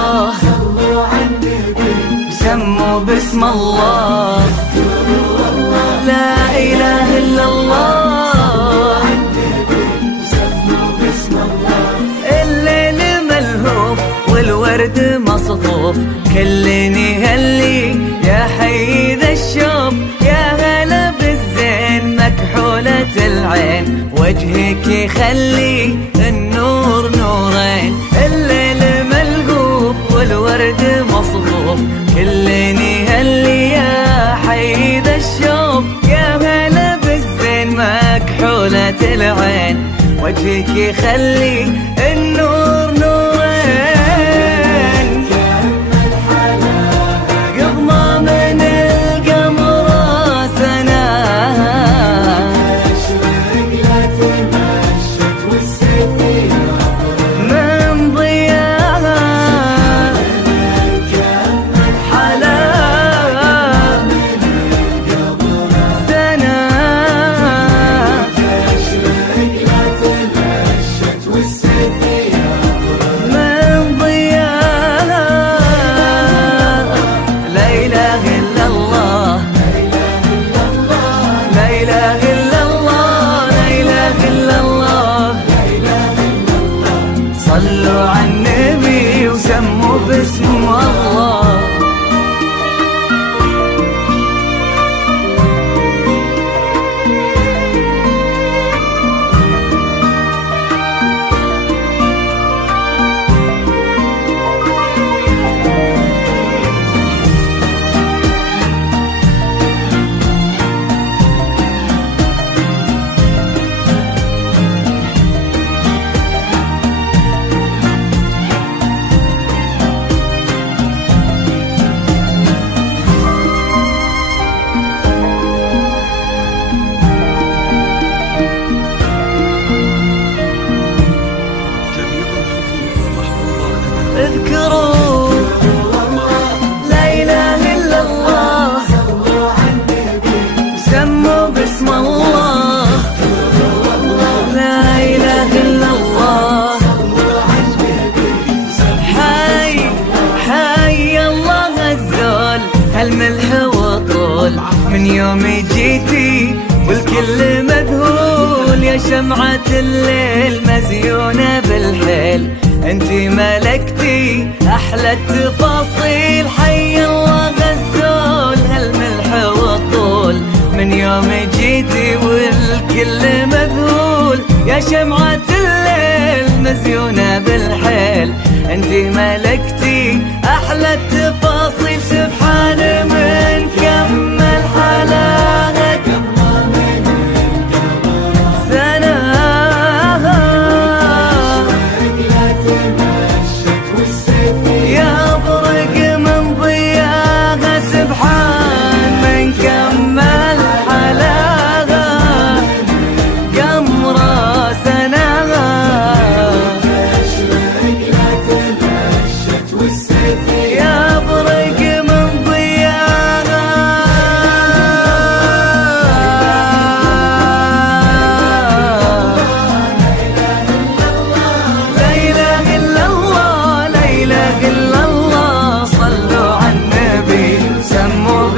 الله صلوا على النبي وسموا باسم الله لا إله إلا الله الليل ملهوف والورد مصفوف كلني هلي يا حي ذا الشوف يا هلا بالزين مكحولة العين وجهك يخلي النور نورين الليل ملهوف والورد مصفوف كلني هلي يا حي ذا الشوف يا هلا بالزين مكحولة العين وجهك يخلي النور نورين قضمة من القمر سناها من ضياها حلاها صلوا على النبي وسموا باسم الله اذكروا لا إله إلا الله سموا باسم الله لا إله إلا الله حي حي الله الزول هالملح وطول من يوم جيتي والكل مذهول يا شمعة الليل مزيونة بالحيل انتي ملكتي احلى التفاصيل حي الله غزول هالملح والطول من يوم جيتي والكل مذهول يا شمعة الليل مزيونة بالحيل انتي ملكتي احلى التفاصيل سبحان من كمل حلاها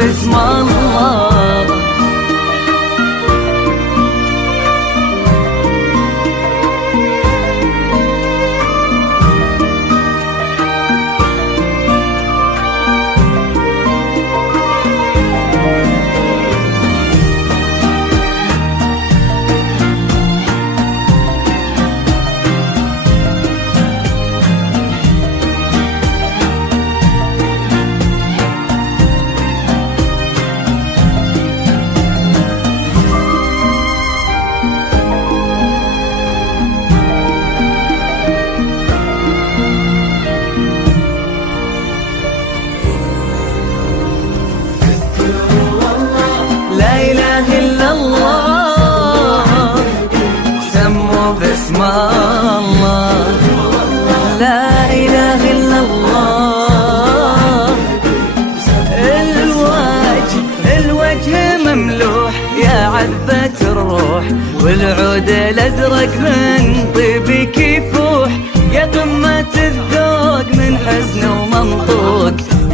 باسم الله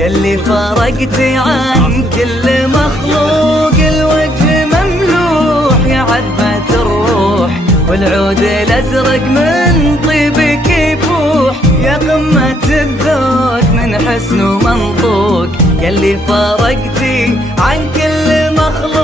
يلي فرقتي عن كل مخلوق. الوجه مملوح يا عذبة الروح، والعود الازرق من طيبك يفوح. يا قمة الذوق من حسن ومنطوق، يلي فرقتي عن كل مخلوق.